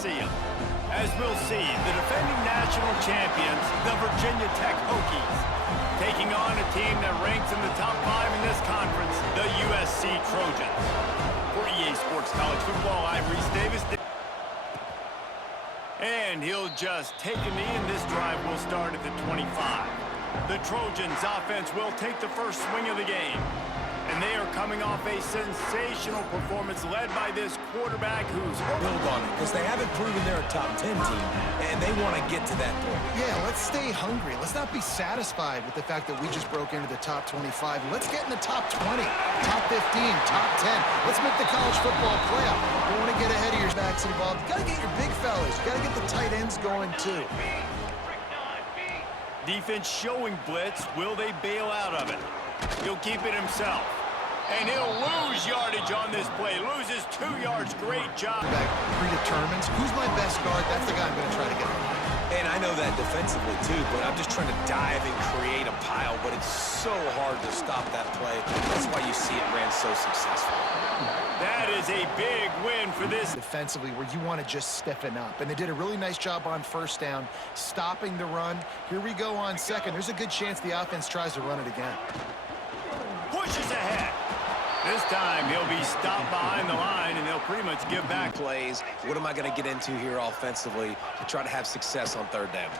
see them. As we'll see, the defending national champions, the Virginia Tech Hokies, taking on a team that ranks in the top 5 in this conference, the USC Trojans. For EA Sports College Football, I'm Reese Davis. And he'll just take a knee, and this drive will start at the 25. The Trojans offense will take the first swing of the game. And they are coming off a sensational performance led by this quarterback who's build on it because they haven't proven they're a top 10 team, and they want to get to that point. Yeah, let's stay hungry. Let's not be satisfied with the fact that we just broke into the top 25. Let's get in the top 20, top 15, top 10. Let's make the college football playoff. You want to get ahead of your backs involved. You got to get your big fellas. You got to get the tight ends going too. Defense showing blitz. Will they bail out of it? He'll keep it himself. And he'll lose yardage on this play. Loses 2 yards. Great job. Back predetermines who's my best guard. That's the guy I'm going to try to get. And I know that defensively too, but I'm just trying to dive and create a pile, but it's so hard to stop that play. That's why you see it ran so successful. That is a big win for this. Defensively, where you want to just stiffen up. And they did a really nice job on first down, stopping the run. Here we go on second. There's a good chance the offense tries to run it again. Pushes ahead. This time, he'll be stopped behind the line, and they'll pretty much give back. Plays. What am I going to get into here offensively to try to have success on third down?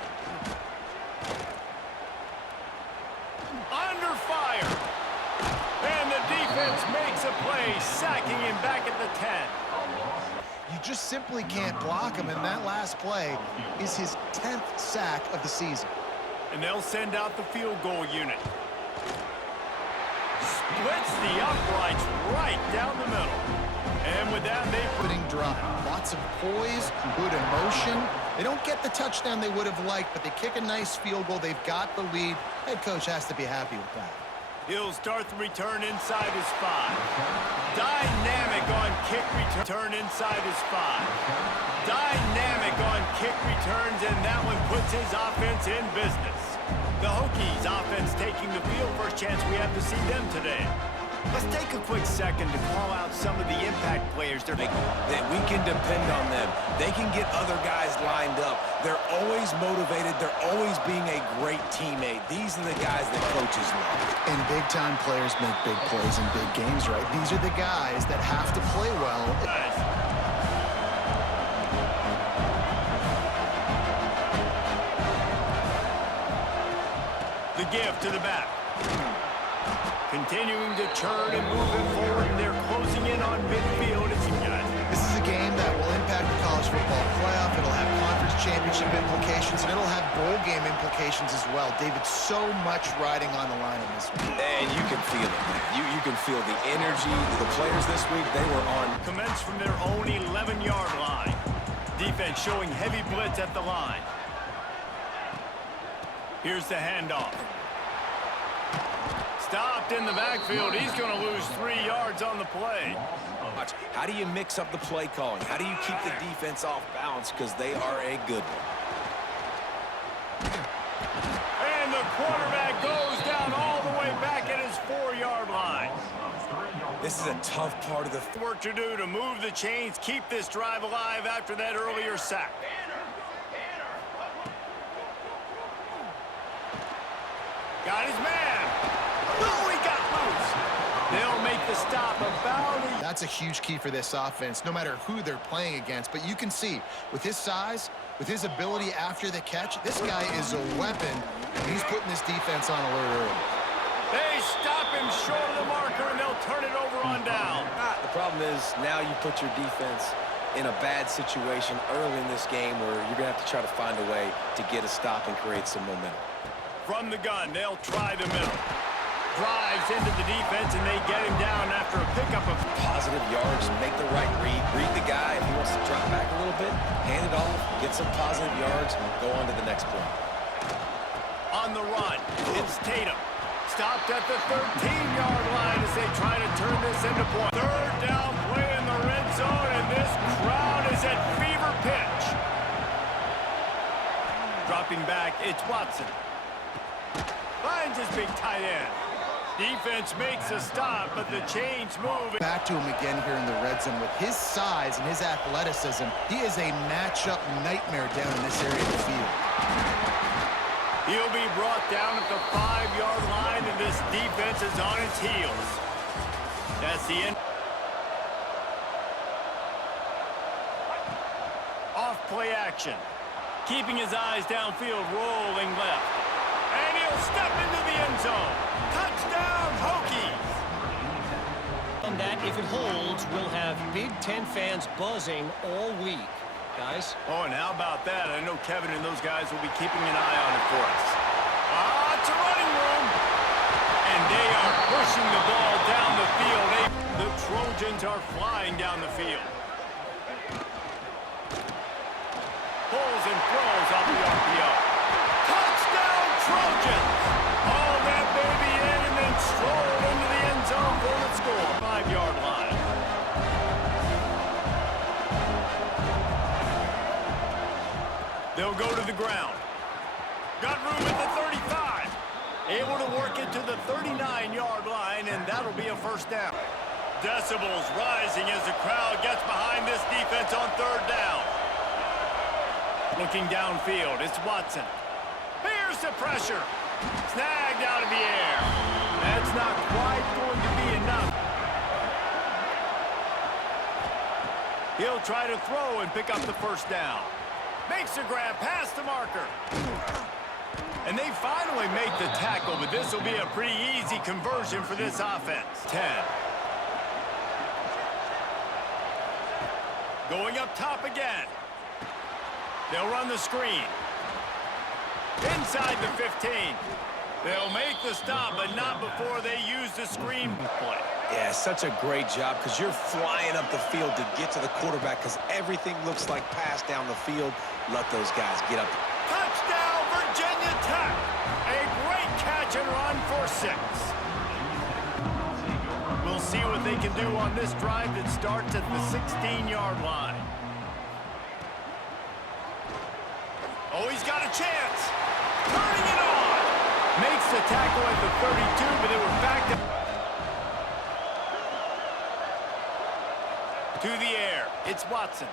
Under fire. And the defense makes a play, sacking him back at the 10. You just simply can't block him, and that last play is his 10th sack of the season. And they'll send out the field goal unit. Splits the uprights right down the middle. And with that, they putting drive. Lots of poise, good emotion. They don't get the touchdown they would have liked, but they kick a nice field goal. They've got the lead. Head coach has to be happy with that. He'll start the return inside his 5. Dynamic on kick return inside his 5. Dynamic on kick returns, and that one puts his offense in business. The Hokies offense taking the field. First chance we have to see them today. Let's take a quick second to call out some of the impact players they're making. That we can depend on them. They can get other guys lined up. They're always motivated. They're always being a great teammate. These are the guys that coaches love. And big-time players make big plays in big games, right? These are the guys that have to play well. The give to the back. Continuing to turn and moving forward, and they're closing in on midfield. This is a game that will impact the college football playoff. It'll have conference championship implications, and it'll have bowl game implications as well. David, so much riding on the line in this one. And you can feel it. You can feel the energy. The players this week, they were on. Commence from their own 11-yard line. Defense showing heavy blitz at the line. Here's the handoff. Stopped in the backfield. He's going to lose 3 yards on the play. How do you mix up the play calling? How do you keep the defense off balance? Because they are a good one. And the quarterback goes down all the way back at his 4-yard line. This is a tough part of the work to do to move the chains, keep this drive alive after that earlier sack. Got his man. Oh, he got loose. They'll make the stop about it. That's a huge key for this offense, no matter who they're playing against. But you can see, with his size, with his ability after the catch, this guy is a weapon, and he's putting this defense on alert early. They stop him short of the marker, and they'll turn it over on down. The problem is now you put your defense in a bad situation early in this game where you're going to have to try to find a way to get a stop and create some momentum. From the gun, they'll try the middle. Drives into the defense, and they get him down after a pickup of positive yards. Make the right read. Read the guy. If he wants to drop back a little bit, hand it off, get some positive yards, go on to the next play. On the run, it's Tatum. Stopped at the 13-yard line as they try to turn this into point. Third down play in the red zone, and this crowd is at fever pitch. Dropping back, it's Watson. Finds his big tight end. Defense makes a stop, but the chain's moving. Back to him again here in the red zone. With his size and his athleticism, he is a matchup nightmare down in this area of the field. He'll be brought down at the 5-yard line, and this defense is on its heels. That's the end. Off play action. Keeping his eyes downfield, rolling left. And he'll step into the end zone. Touchdown, Hokies! And that, if it holds, we'll have Big Ten fans buzzing all week. Guys? Oh, and how about that? I know Kevin and those guys will be keeping an eye on it for us. It's a running room. And they are pushing the ball down the field. The Trojans are flying down the field. Pulls and throws off the RPO. Touchdown, Trojans! Haul that baby in and then stroll into the end zone for the score. 5-yard line. They'll go to the ground. Got room at the 35. Able to work it to the 39-yard line, and that'll be a first down. Decibels rising as the crowd gets behind this defense on third down. Looking downfield, it's Watson. Here's the pressure. Snagged out of the air. That's not quite going to be enough. He'll try to throw and pick up the first down. Makes the grab past the marker. And they finally make the tackle, but this will be a pretty easy conversion for this offense. 10. Going up top again. They'll run the screen. Inside the 15. They'll make the stop, but not before they use the screen play. Yeah, such a great job because you're flying up the field to get to the quarterback because everything looks like pass down the field. Let those guys get up. Touchdown, Virginia Tech. A great catch and run for 6. We'll see what they can do on this drive that starts at the 16-yard line. Oh, he's got a chance. Turning it on. Makes the tackle at the 32, but they were back to the air. It's Watson.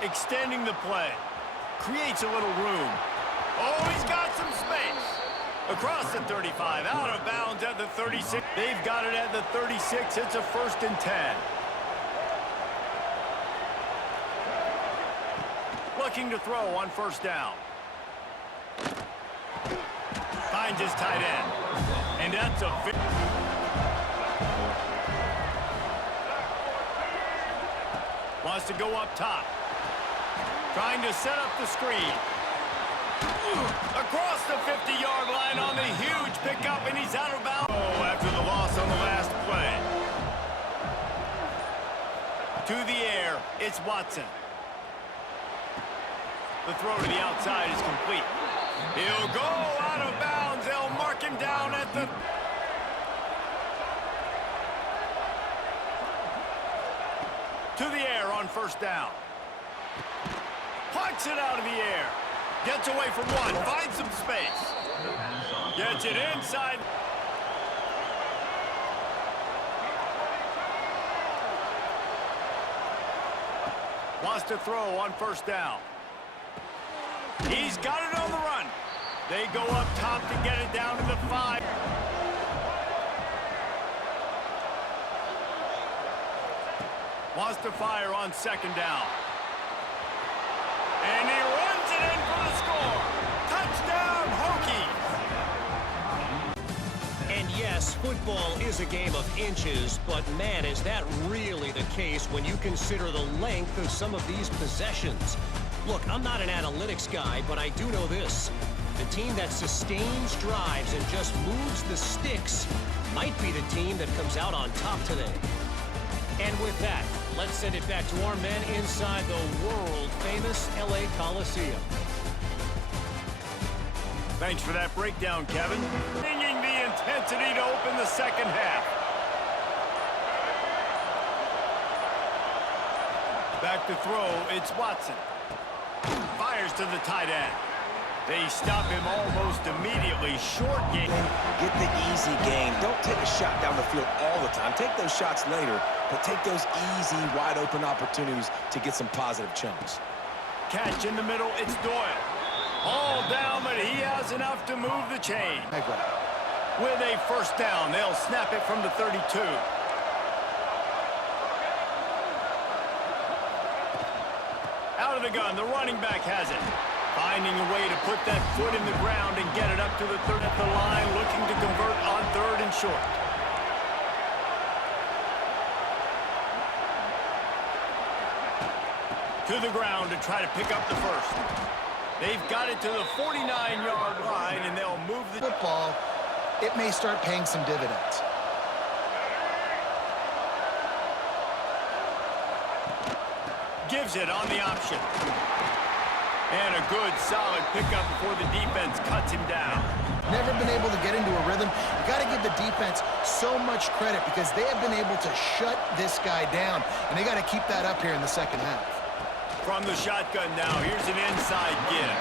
Extending the play. Creates a little room. Oh, he's got some space. Across the 35, out of bounds at the 36. They've got it at the 36. It's a 1st and 10. Looking to throw on first down. Finds his tight end. And that's a... Wants to go up top. Trying to set up the screen. Across the 50-yard line on the huge pickup, and he's out of bounds. Oh, after the loss on the last play. To the air, it's Watson. The throw to the outside is complete. He'll go out of bounds. They'll mark him down at the... To the air on first down. Plucks it out of the air. Gets away from one. Finds some space. Gets it inside. Wants to throw on first down. He's got it on the run. They go up top to get it down to the 5. Wants to fire on second down. And he runs it in for the score. Touchdown, Hokies. And yes, football is a game of inches, but man, is that really the case when you consider the length of some of these possessions. Look, I'm not an analytics guy, but I do know this. The team that sustains drives and just moves the sticks might be the team that comes out on top today. And with that, let's send it back to our men inside the world-famous LA Coliseum. Thanks for that breakdown, Kevin. Bringing the intensity to open the second half. Back to throw, it's Watson. Fires to the tight end. They stop him almost immediately. Short game. Get the easy gain. Don't take a shot down the field all the time. Take those shots later, but take those easy, wide-open opportunities to get some positive chunks. Catch in the middle. It's Doyle. All down, but he has enough to move the chain. With a first down, they'll snap it from the 32. Out of the gun, the running back has it. Finding a way to put that foot in the ground and get it up to the third at the line, looking to convert on 3rd and short. To the ground to try to pick up the first. They've got it to the 49-yard line, and they'll move the football. It may start paying some dividends. Gives it on the option. And a good, solid pickup before the defense cuts him down. Never been able to get into a rhythm. You got to give the defense so much credit because they have been able to shut this guy down, and they got to keep that up here in the second half. From the shotgun now, here's an inside give.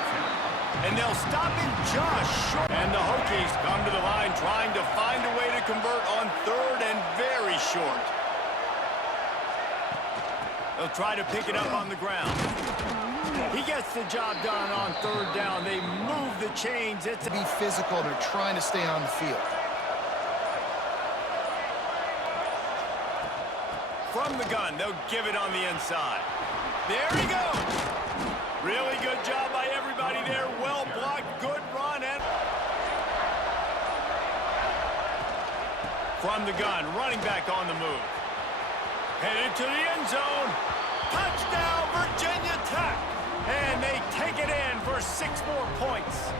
And they'll stop him just short. And the Hokies come to the line trying to find a way to convert on 3rd and very short. They'll try to pick it up on the ground. He gets the job done on 3rd down. They move the chains. It's to be physical, and they're trying to stay on the field. From the gun, they'll give it on the inside. There he goes. Really good job by everybody there. Well blocked, good run. And from the gun, running back on the move. Headed to the end zone. Touchdown, Virginia Tech. And they take it in for 6 more points.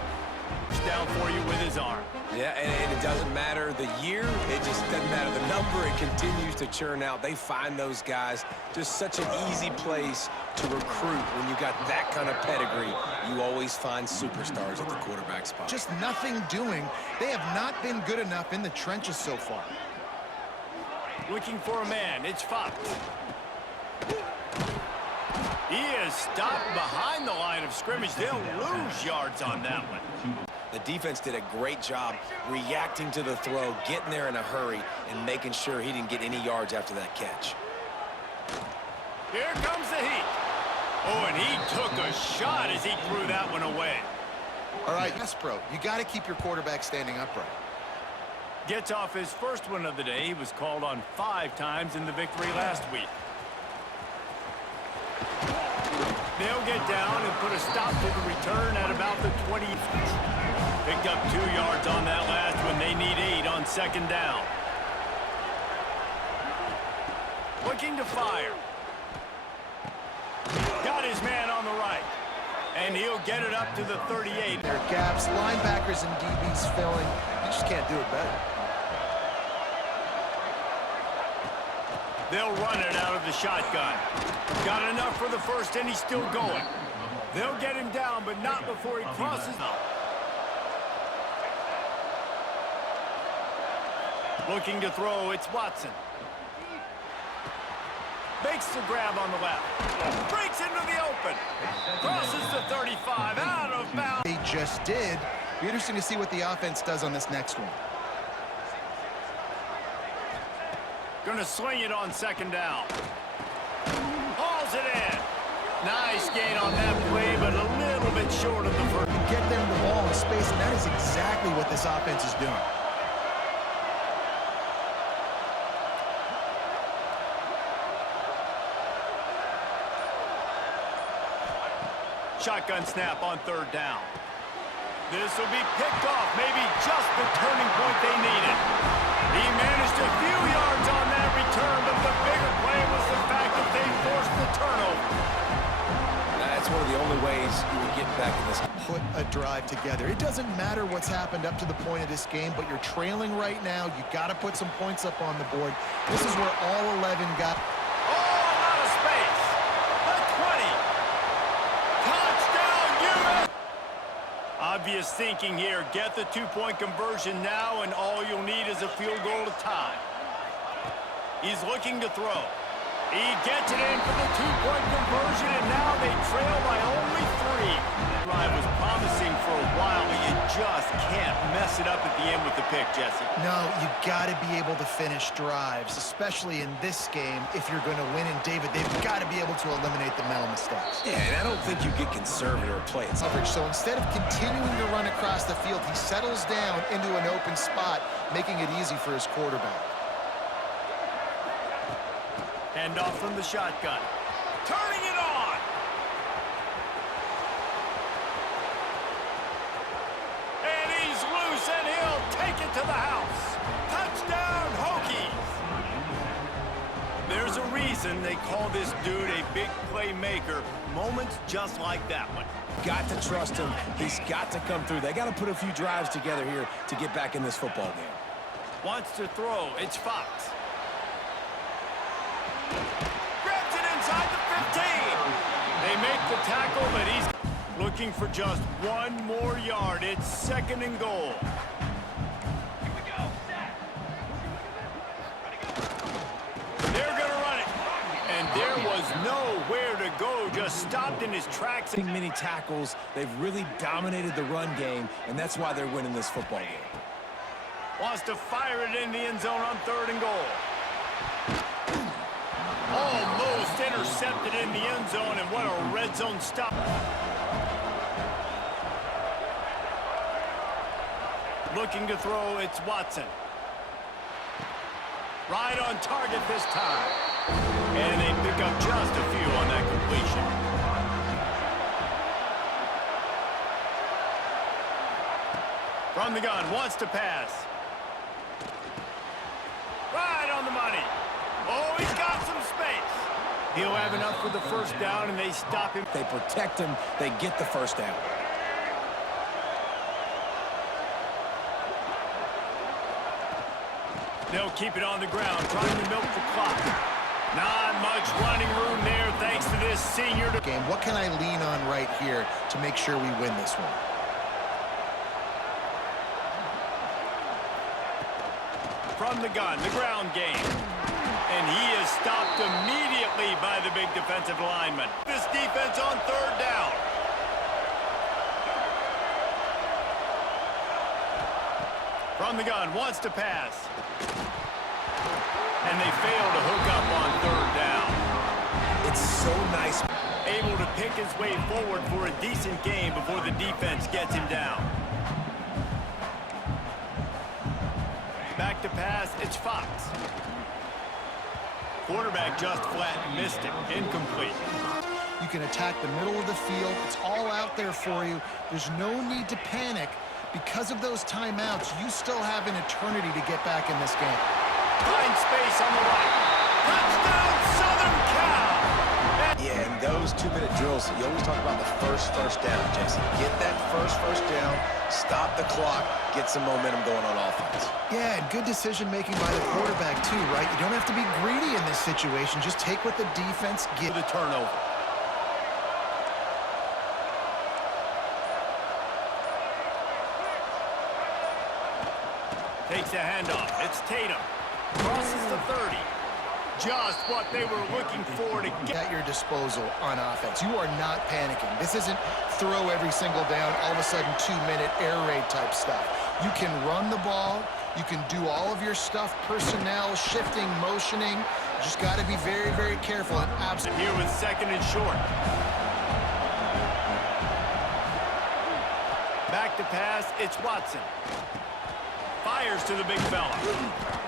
Down for you with his arm. Yeah, and it doesn't matter the year. It just doesn't matter the number. It continues to churn out. They find those guys. Just such an easy place to recruit when you got that kind of pedigree. You always find superstars at the quarterback spot. Just nothing doing. They have not been good enough in the trenches so far. Looking for a man. It's Fox. He is stopped behind the line of scrimmage. They'll lose yards on that one. The defense did a great job reacting to the throw, getting there in a hurry, and making sure he didn't get any yards after that catch. Here comes the heat. Oh, and he took a shot as he threw that one away. All right, yes, bro. You got to keep your quarterback standing upright. Gets off his first one of the day. He was called on 5 times in the victory last week. They'll get down and put a stop to the return at about the 20. Picked up 2 yards on that last one. They need 8 on 2nd down. Looking to fire. Got his man on the right. And he'll get it up to the 38. There are gaps, linebackers and DBs filling. You just can't do it better. They'll run it out of the shotgun. Got enough for the first, and he's still going. They'll get him down, but not before he crosses out. Looking to throw, it's Watson. Makes the grab on the left. Breaks into the open. Crosses the 35, out of bounds. They just did. Be interesting to see what the offense does on this next one. Gonna swing it on 2nd down. Hauls it in. Nice gain on that play, but a little bit short of the first. Get them the ball in space, and that is exactly what this offense is doing. Shotgun snap on 3rd down. This will be picked off, maybe just the turning point they needed. He managed a few yards on that return, but the bigger play was the fact that they forced the turnover. That's one of the only ways you would get back in this. Put a drive together. It doesn't matter what's happened up to the point of this game, but you're trailing right now. You got to put some points up on the board. This is where all 11 got. Oh, out of space. The 20. Touchdown, US. Obvious thinking here. Get the 2-point conversion now, and all you'll need is a field goal to tie. He's looking to throw. He gets it in for the 2-point conversion, and now they trail by only 3. Drive was promising for a mix it up at the end with the pick, Jesse. No, you got to be able to finish drives, especially in this game. If you're going to win, and David, they've got to be able to eliminate the mental mistakes. Yeah, and I don't think you get conservative or play it. Coverage. So instead of continuing to run across the field, he settles down into an open spot, making it easy for his quarterback. Hand off from the shotgun. Turning it on. And he's loose, and he'll take it to the house. Touchdown, Hokies. There's a reason they call this dude a big playmaker. Moments just like that one. Got to trust him. He's got to come through. They got to put a few drives together here to get back in this football game. Wants to throw. It's Fox. Grabs it inside the 15. They make the tackle, but he's looking for just one more yard. It's 2nd and goal. They're going to run it. And there was nowhere to go. Just stopped in his tracks. Many tackles. They've really dominated the run game, and that's why they're winning this football game. Wants to fire it in the end zone on 3rd and goal. Almost intercepted in the end zone, and what a red zone stop. Looking to throw, it's Watson. Right on target this time. And they pick up just a few on that completion. From the gun, wants to pass. Right on the money. Oh, he's got some space. He'll have enough for the first down, and they stop him. They protect him. They get the first down. They'll keep it on the ground, trying to milk the clock. Not much running room there, thanks to this senior. Game. What can I lean on right here to make sure we win this one? From the gun, the ground game. And he is stopped immediately by the big defensive lineman. This defense on 3rd down. From the gun, wants to pass. And they fail to hook up on 3rd down. It's so nice. Able to pick his way forward for a decent game before the defense gets him down. Back to pass, it's Fox. Quarterback just flat missed it. Incomplete. You can attack the middle of the field. It's all out there for you. There's no need to panic. Because of those timeouts, you still have an eternity to get back in this game. Find space on the right. Touchdown, Southern Cal! Yeah, and those 2-minute drills, you always talk about the first down, Jesse. Get that first down, stop the clock, get some momentum going on offense. Yeah, and good decision-making by the quarterback, too, right? You don't have to be greedy in this situation. Just take what the defense gives. The turnover. Takes a handoff. It's Tatum. Crosses the 30. Just what they were looking for to get at your disposal on offense. You are not panicking. This isn't throw every single down, all of a sudden 2-minute air raid type stuff. You can run the ball. You can do all of your stuff, personnel, shifting, motioning. You just got to be very, very careful. And absolutely. Here with 2nd and short. Back to pass, it's Watson. Fires to the big fella.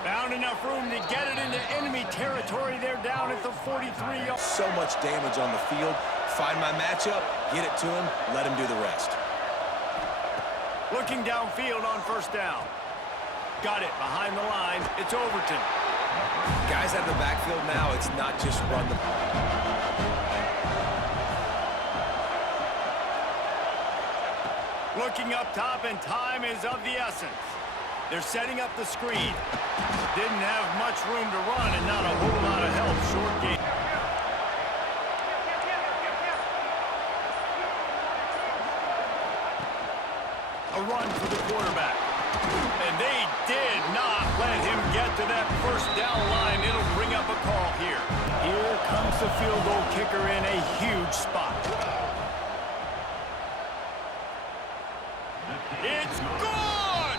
Found enough room to get it into enemy territory. They're down at the 43. So much damage on the field. Find my matchup, get it to him, let him do the rest. Looking downfield on 1st down. Got it behind the line. It's Overton. Guys out of the backfield now, it's not just run the... Looking up top, and time is of the essence. They're setting up the screen. Didn't have much room to run and not a whole lot of help. Short game. A run for the quarterback. And they did not let him get to that 1st down line. It'll bring up a call here. Here comes the field goal kicker in a huge spot. It's good!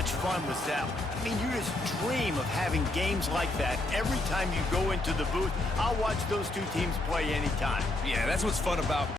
much fun was that one? I mean, you just dream of having games like that every time you go into the booth. I'll watch those two teams play anytime. Yeah, that's what's fun about